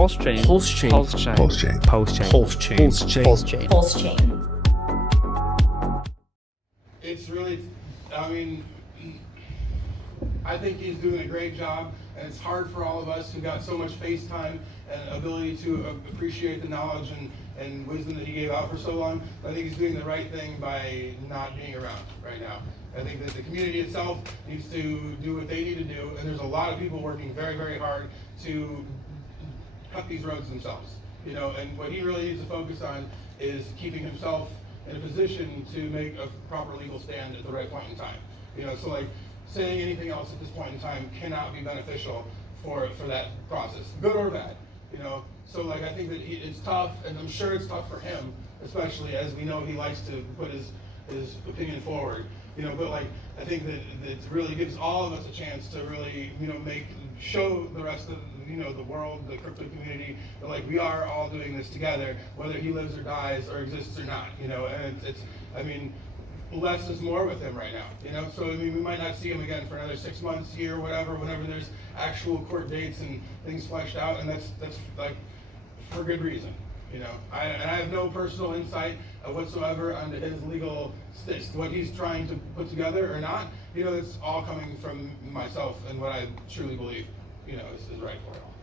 PulseChain. PulseChain. PulseChain. PulseChain. PulseChain. PulseChain. PulseChain. PulseChain. It's really, I mean, I think he's doing a great job, and it's hard for all of us who got so much face time and ability to appreciate the knowledge and wisdom that he gave out for so long. I think he's doing the right thing by not being around right now. I think that the community itself needs to do what they need to do, and there's a lot of people working very, very hard to cut these roads themselves. You know, and what he really needs to focus on is keeping himself in a position to make a proper legal stand at the right point in time. You know, so like saying anything else at this point in time cannot be beneficial for that process, good or bad. You know, so like I think that it's tough, and I'm sure it's tough for him, especially as we know he likes to put his opinion forward. You know, but like I think that it really gives all of us a chance to really, you know, show the rest of, you know, the world, the crypto community, that like we are all doing this together, whether he lives or dies or exists or not. You know, and it's I mean, less is more with him right now. You know, so I mean, we might not see him again for another 6 months, year, whatever, whenever there's actual court dates and things fleshed out, and that's like for good reason. You know, I have no personal insight whatsoever onto his legal what he's trying to put together or not. You know, it's all coming from myself and what I truly believe, you know, is right for it all.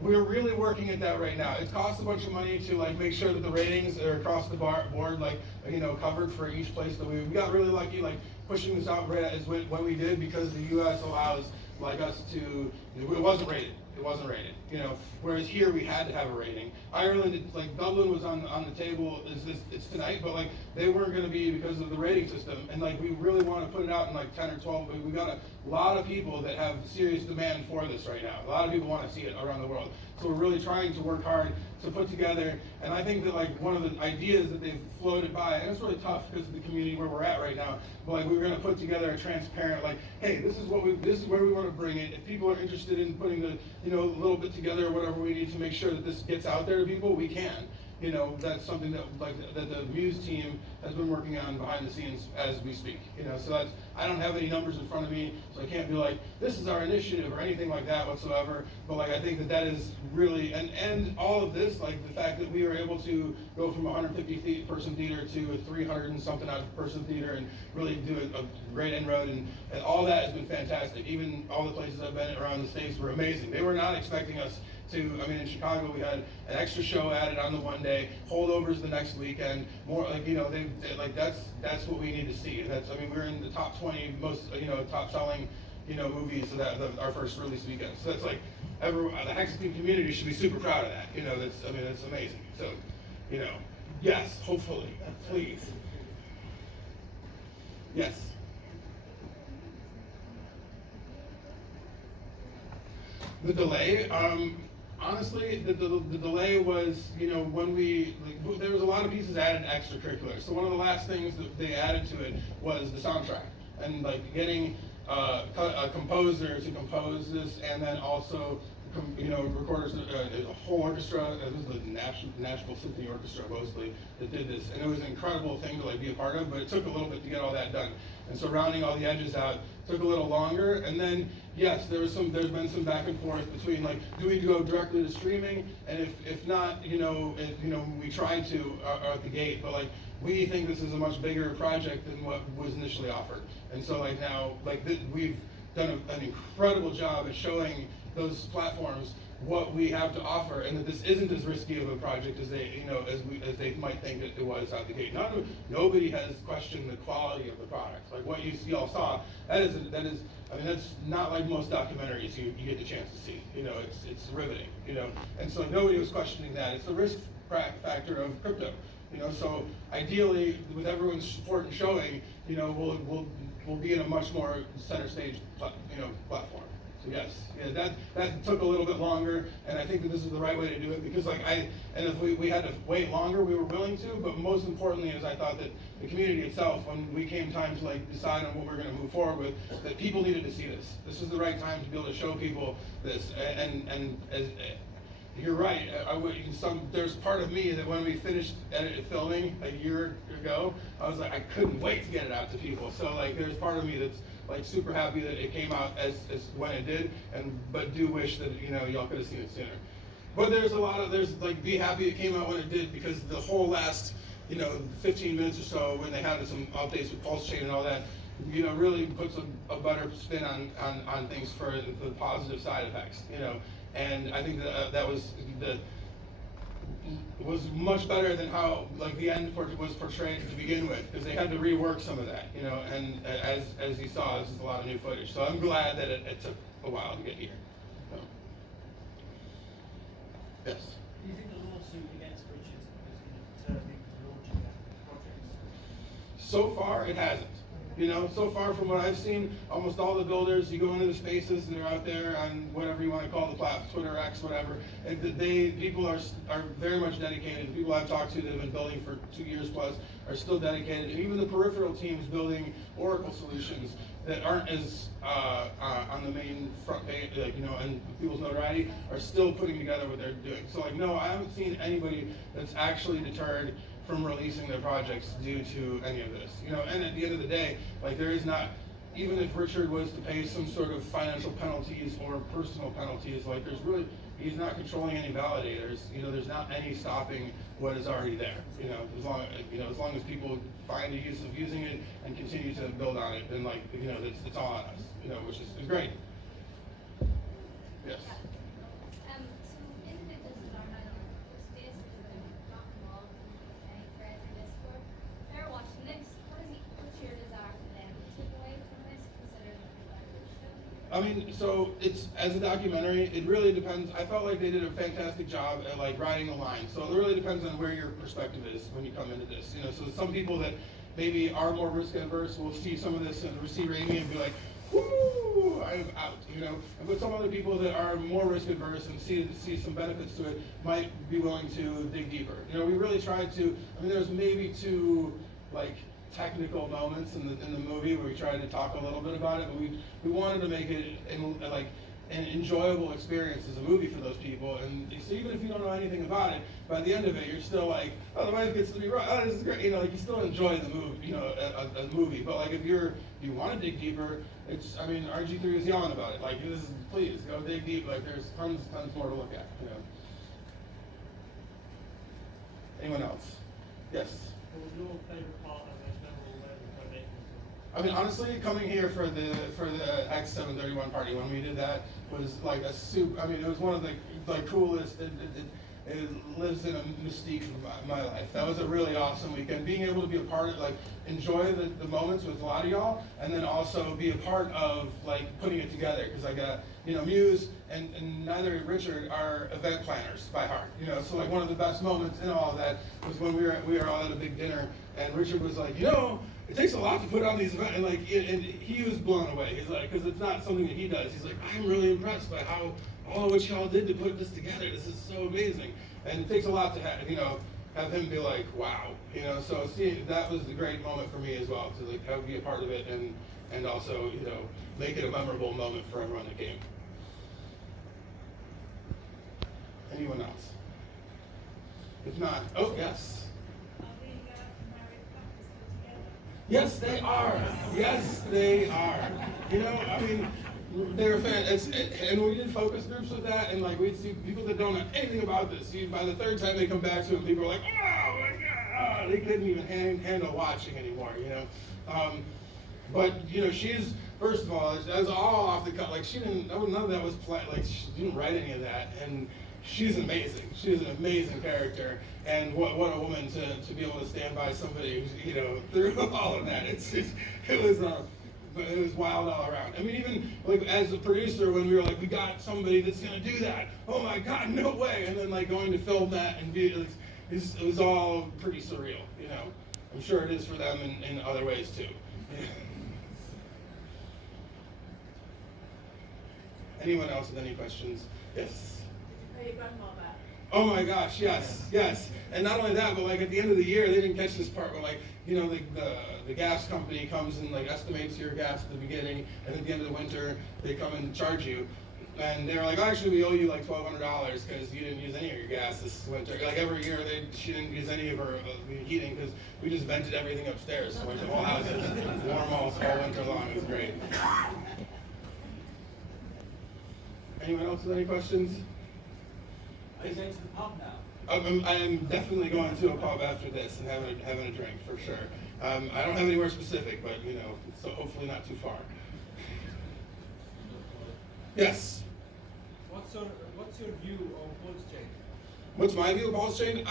We're really working at that right now. It costs a bunch of money to like make sure that the ratings are across the board, like, you know, covered for each place that we got really lucky, like pushing this out right as when we did, because the U.S. allows like us to. It wasn't rated. It wasn't rated. You know, whereas here we had to have a rating. Ireland, like Dublin, was on the table. It's tonight, but like they weren't going to be because of the rating system. And like we really want to put it out in like 10 or 12. But we got a lot of people that have serious demand for this right now. A lot of people want to see it around the world. So we're really trying to work hard to put together. And I think that like one of the ideas that they've floated by, and it's really tough because of the community where we're at right now. But like we're going to put together a transparent, like, hey, this is where we want to bring it. If people are interested in putting the, you know, a little bit together or whatever we need to make sure that this gets out there to people, we can. You know, that's something that the Muse team has been working on behind the scenes as we speak. You know, so I don't have any numbers in front of me, so I can't be like, this is our initiative or anything like that whatsoever. But like I think that is really, and all of this, like the fact that we were able to go from 150 person theater to a 300 and something odd person theater and really do a great inroad, and all that has been fantastic. Even all the places I've been around the States were amazing. They were not expecting us to, I mean, in Chicago we had an extra show added on the one day, holdovers the next weekend, more like, you know, they like that's what we need to see. That's, I mean, we're in the top 20 most, you know, top selling, you know, movies of our first release weekend. So that's like, the HEXiKlub community should be super proud of that. You know, that's, I mean, it's amazing. So, you know, yes, hopefully, please. Yes. The delay, honestly, the delay was, you know, when there was a lot of pieces added extracurricular. So one of the last things that they added to it was the soundtrack, and like getting a composer to compose this, and then also, you know, recorders, a whole orchestra. This is the Nashville Symphony Orchestra mostly that did this, and it was an incredible thing to like be a part of. But it took a little bit to get all that done, and so rounding all the edges out took a little longer. And then yes, there's been some back and forth between like, do we go directly to streaming, and if not, you know, we tried to at the gate, but like we think this is a much bigger project than what was initially offered, and so like now like we've done an incredible job at showing those platforms what we have to offer, and that this isn't as risky of a project as they, you know, as they might think that it was out the gate. Nobody has questioned the quality of the product. Like what you all saw, that is, I mean, that's not like most documentaries you get the chance to see. You know, it's riveting. You know, and so nobody was questioning that. It's the risk factor of crypto. You know, so ideally, with everyone's support and showing, you know, we'll be in a much more center stage, you know, platform. So yes, yeah, that took a little bit longer, and I think that this is the right way to do it, because like and if we had to wait longer, we were willing to, but most importantly is I thought that the community itself, when we came time to like decide on what we're going to move forward with, that people needed to see this. This is the right time to be able to show people this, and as You're right. There's part of me that when we finished filming a year ago, I was like, I couldn't wait to get it out to people. So like, there's part of me that's like super happy that it came out as when it did, but do wish that y'all could have seen it sooner. But there's like, be happy it came out when it did, because the whole last 15 minutes or so when they had some updates with PulseChain and all that, really puts a better spin on things for the positive side effects, and I think that was much better than how like the end was portrayed to begin with, because they had to rework some of that, and as you saw, this is a lot of new footage. So I'm glad that it took a while to get here. So. Yes. Do you think the lawsuit against Richard is going to deter people from launching their projects? So far, it hasn't. So far from what I've seen, almost all the builders, you go into the spaces and they're out there on whatever you want to call the platform, Twitter, X, whatever, and people are very much dedicated. The people I've talked to that have been building for 2 years plus are still dedicated, and even the peripheral teams building Oracle solutions that aren't as on the main front page, and people's notoriety, are still putting together what they're doing. So like, no, I haven't seen anybody that's actually deterred from releasing their projects due to any of this. And at the end of the day, like, there is not, even if Richard was to pay some sort of financial penalties or personal penalties, like, he's not controlling any validators. There's not any stopping what is already there. As long as people find a use of using it and continue to build on it, then like, it's all on us. Which is great. Yes. I mean, so it's, as a documentary, it really depends. I felt like they did a fantastic job at like riding the line. So it really depends on where your perspective is when you come into this. So some people that maybe are more risk adverse will see some of this and receive rating and be like, whoo, I'm out, But some other people that are more risk adverse and see some benefits to it might be willing to dig deeper. We really tried to, there's maybe 2, like, technical moments in the movie where we tried to talk a little bit about it, but we wanted to make it like an enjoyable experience as a movie for those people. And so even if you don't know anything about it, by the end of it, you're still like, oh, the wife gets to be right. Oh, this is great. Like, you still enjoy the movie, a movie. But like, if you want to dig deeper, it's, RG3 is yelling about it. Like, please go dig deep. Like, there's tons more to look at. Anyone else? Yes. What was your favorite part of this memorable honestly, coming here for the X731 party, when we did that, was like a it was one of the coolest. It lives in a mystique of my life. That was a really awesome weekend. Being able to be a part of, like, enjoy the moments with a lot of y'all, and then also be a part of, like, putting it together. Because I got, Muse and neither Richard are event planners by heart. So like, one of the best moments in all of that was when we were all at a big dinner, and Richard was like, it takes a lot to put on these events, and like, and he was blown away. He's like, because it's not something that he does. He's like, I'm really impressed by how all of what y'all did to put this together. This is so amazing. And it takes a lot to have him be like, wow. So that was a great moment for me as well, to like be a part of it, and also make it a memorable moment for everyone that came. Anyone else? If not, oh yes. Yes, they are. Yes, they are. They were fans, and we did focus groups with that, and like, we'd see people that don't know anything about this. By the 3rd time they come back to it, people are like, oh my God, they couldn't even handle watching anymore, But she's, first of all, that was all off the cut. Like, none of that was planned. Like, she didn't write any of that, and she's amazing. She's an amazing character, and what a woman to be able to stand by somebody, through all of that. It was wild all around. Even like, as a producer, when we were like, we got somebody that's gonna do that. Oh my God, no way! And then like going to film that and it was all pretty surreal. I'm sure it is for them in other ways too. Anyone else with any questions? Yes. Did you pay your grandma back? Oh my gosh, yes. And not only that, but like at the end of the year, they didn't catch this part where like, the gas company comes and like estimates your gas at the beginning, and at the end of the winter, they come and charge you. And they were like, actually, we owe you like $1,200 because you didn't use any of your gas this winter. Like every year, she didn't use any of her heating because we just vented everything upstairs. So the whole house is warm all winter long. It was great. Anyone else with any questions? Are you going to the pub now? I'm definitely going to a pub after this and having a drink for sure. I don't have anywhere specific, but you know, so hopefully not too far. Yes. What's your view of PulseChain? What's my view of PulseChain?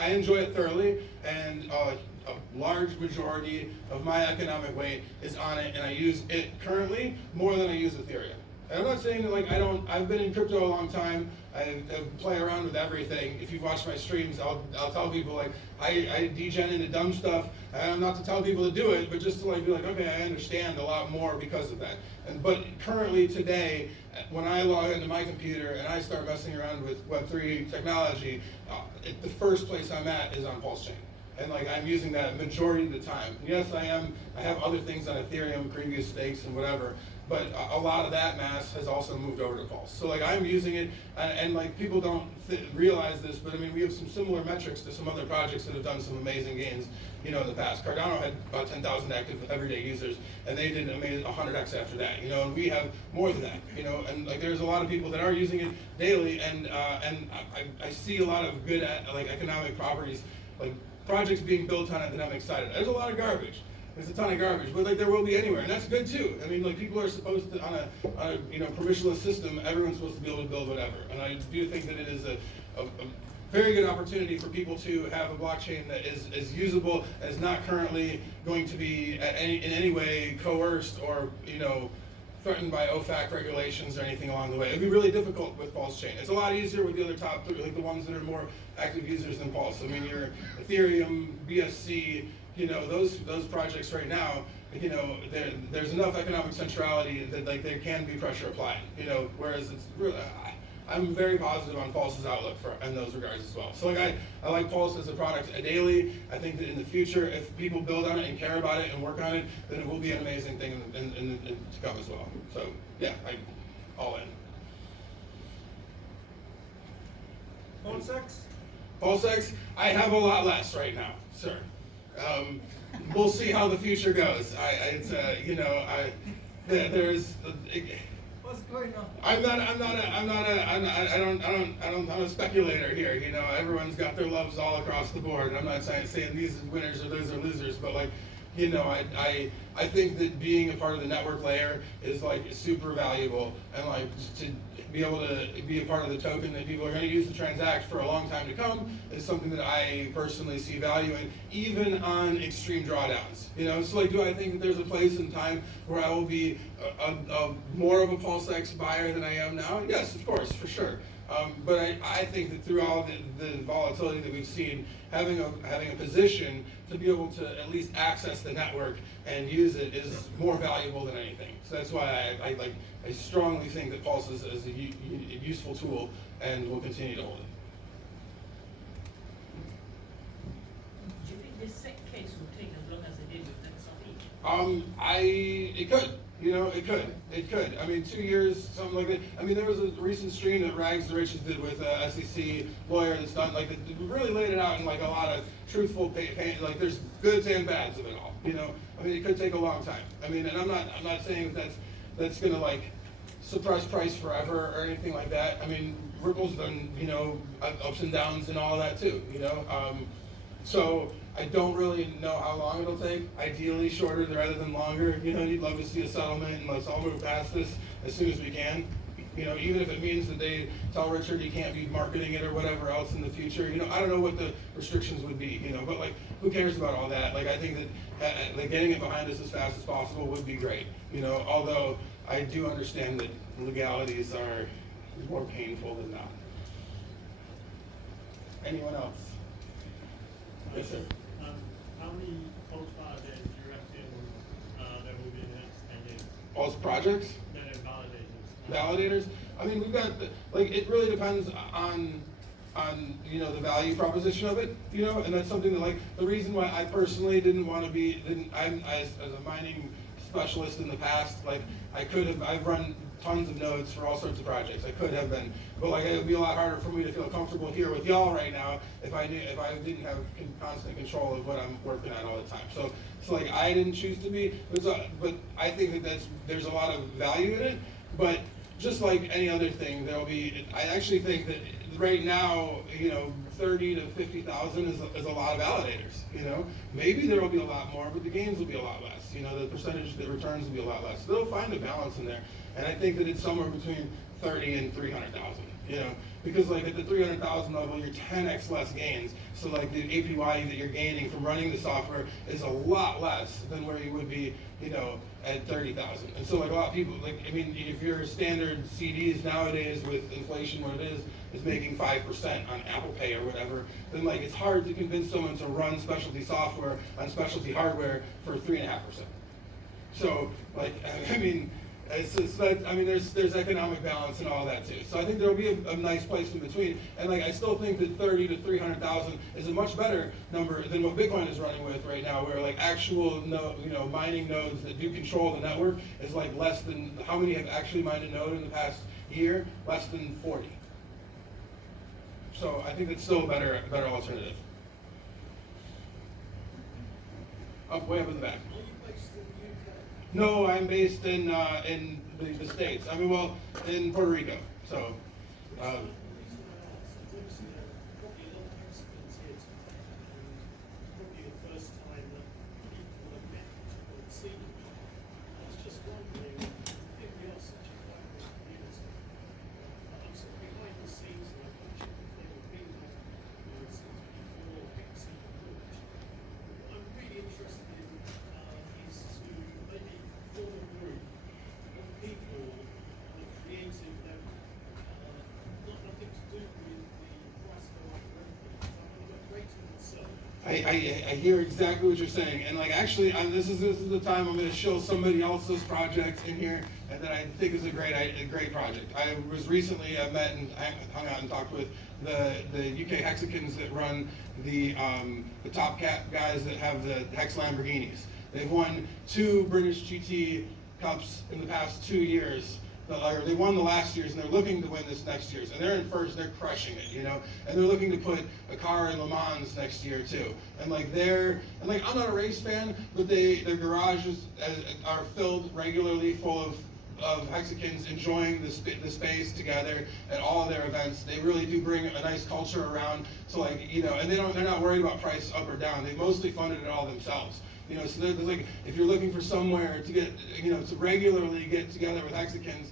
I enjoy it thoroughly, and a large majority of my economic weight is on it, and I use it currently more than I use Ethereum. And I'm not saying that like I've been in crypto a long time. I play around with everything. If you watch my streams, I'll tell people like I degen into dumb stuff. And not to tell people to do it, but just to like be like, okay, I understand a lot more because of that. But currently today, when I log into my computer and I start messing around with Web3 technology, the first place I'm at is on PulseChain. And like I'm using that majority of the time. Yes, I have other things on Ethereum, previous stakes and whatever, but a lot of that mass has also moved over to Pulse. So like I'm using it, and like people don't realize this, but I mean we have some similar metrics to some other projects that have done some amazing gains, you know, in the past. Cardano had about 10,000 active everyday users, and they did amazing 100x after that, you know, and we have more than that, you know, and like there's a lot of people that are using it daily, and I see a lot of good like economic properties, like projects being built on it that I'm excited. There's a lot of garbage. There's a ton of garbage, but like there will be anywhere, and that's good too. I mean, like people are supposed to, on a you know permissionless system, everyone's supposed to be able to build whatever. And I do think that it is a very good opportunity for people to have a blockchain that is usable and is not currently going to be in any way coerced or you know threatened by OFAC regulations or anything along the way. It'd be really difficult with PulseChain. It's a lot easier with the other top three, like the ones that are more active users than Pulse. I mean, your Ethereum, BSC, you know, those projects right now, you know, there's enough economic centrality that like there can be pressure applied, you know, whereas it's really, I'm very positive on Pulse's outlook in those regards as well. So like I like Pulse as a product daily. I think that in the future, if people build on it and care about it and work on it, then it will be an amazing thing to come as well. So yeah, all in. PulseX? PulseX, I have a lot less right now, sir. We'll see how the future goes. There's. What's going on? I'm a speculator here. You know, everyone's got their loves all across the board. I'm not saying these are winners or those are losers, but like, you know, I think that being a part of the network layer is like super valuable, and like to be able to be a part of the token that people are going to use to transact for a long time to come is something that I personally see value in, even on extreme drawdowns. You know, so like, do I think that there's a place and time where I will be more of a PulseX buyer than I am now? Yes, of course, for sure. But I think that through all the volatility that we've seen, having a position to be able to at least access the network and use it is more valuable than anything. So that's why I strongly think that Pulse is a useful tool and will continue to hold it. Do you think this SEC case will take as long as it did with XRP? It could. You know, it could. I mean, 2 years, something like that. I mean, there was a recent stream that Rags to Riches did with a SEC lawyer that's done, like, really laid it out in, like, a lot of truthful, like, there's goods and bads of it all, you know? I mean, it could take a long time. I mean, and I'm not saying that's gonna, like, suppress price forever or anything like that. I mean, Ripple's done, you know, ups and downs and all that too, you know? So I don't really know how long it'll take. Ideally shorter rather than longer. You know, you'd love to see a settlement and let's all move past this as soon as we can. You know, even if it means that they tell Richard he can't be marketing it or whatever else in the future. You know, I don't know what the restrictions would be, you know, but like, who cares about all that? Like, I think that like getting it behind us as fast as possible would be great. You know, although I do understand that legalities are more painful than not. Anyone else? Yes, sir. How many Pulse validators do you reckon there will be in the next 10 years? Pulse projects? No, validators. Validators? I mean, we've got, like, it really depends on, you know, the value proposition of it, you know, and that's something that, like, the reason why I personally didn't want to be, as a mining specialist in the past. Like I've run tons of nodes for all sorts of projects. I could have been, but like it would be a lot harder for me to feel comfortable here with y'all right now if I didn't have constant control of what I'm working on all the time. So like I didn't choose to be, but I think that there's a lot of value in it. But just like any other thing, I actually think that right now, 30 to 50,000 is a lot of validators. Maybe there will be a lot more, but the gains will be a lot less. The percentage that returns will be a lot less. So they'll find a balance in there, and I think that it's somewhere between 30 and 300,000. Because like at the 300,000 level, you're 10x less gains. So like the APY that you're gaining from running the software is a lot less than where you would be, at 30,000. And so like a lot of people, if your standard CDs nowadays with inflation what it is making 5% on Apple Pay or whatever, then like it's hard to convince someone to run specialty software on specialty hardware for 3.5%. So like, there's economic balance and all that too. So I think there will be a nice place in between. And like I still think that 30 to 300,000 is a much better number than what Bitcoin is running with right now, where like actual mining nodes that do control the network is like less than, how many have actually mined a node in the past year? Less than 40. So I think it's still a better alternative. Way up in the back. No, I'm based in the States. In Puerto Rico. So. I hear exactly what you're saying, and like actually, this is the time I'm going to show somebody else's project in here, and that I think is a great project. I was recently met and hung out and talked with the UK Hexikins that run the top cat guys that have the Hex Lamborghinis. They've won 2 British GT Cups in the past 2 years. They won the last year's, and they're looking to win this next year's, and they're in first. They're crushing it, and they're looking to put a car in Le Mans next year too. And I'm not a race fan, but their garages are filled regularly full of Hexikins enjoying the space together at all of their events. They really do bring a nice culture around. So and they're not worried about price up or down. They mostly funded it all themselves. So there's like, if you're looking for somewhere to get, to regularly get together with Hexikins,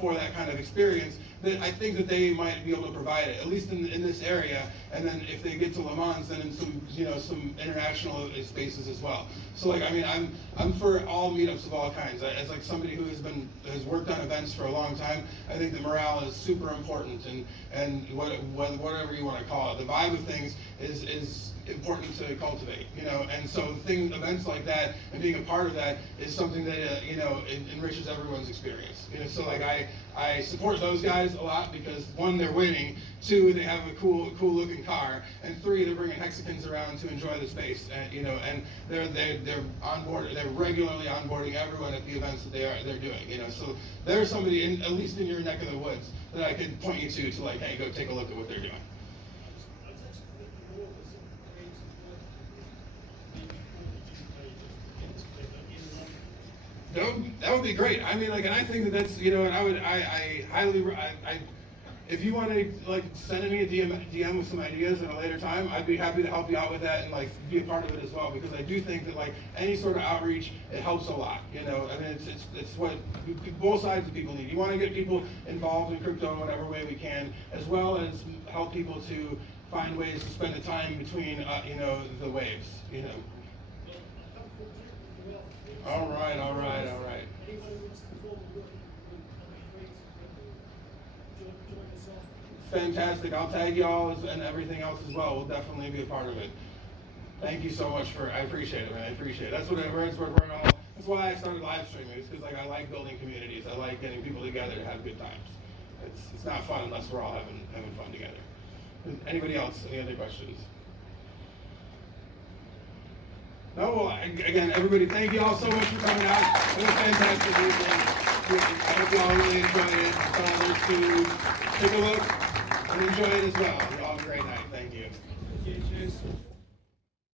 for that kind of experience, then I think that they might be able to provide it, at least in this area. And then if they get to Le Mans, then in some international spaces as well. So I'm for all meetups of all kinds. As like somebody who has worked on events for a long time, I think that morale is super important, and whatever you want to call it, the vibe of things is important to cultivate, and so events like that and being a part of that is something that enriches everyone's experience. So I support those guys a lot because 1, they're winning, 2, they have a cool looking car, and 3, they're bringing Hexikins around to enjoy the space, and they're on board. They're regularly onboarding everyone at the events that they're doing. So there's somebody at least in your neck of the woods that I could point you to like, hey, go take a look at what they're doing. That would be great. And I think that's, and I highly, if you want to send me a DM with some ideas at a later time, I'd be happy to help you out with that and be a part of it as well, because I do think that any sort of outreach, it helps a lot. It's what both sides of people need. You want to get people involved in crypto in whatever way we can, as well as help people to find ways to spend the time between the waves. All right. Fantastic. I'll tag y'all and everything else as well. We'll definitely be a part of it. Thank you so much I appreciate it, man. I appreciate it. That's why I started live streaming. It's because I like building communities. I like getting people together to have good times. It's not fun unless we're all having fun together. Anybody else? Any other questions? No, well, again, everybody, thank you all so much for coming out. It was fantastic evening. I hope you all really enjoyed it. Tell others to take a look and enjoy it as well.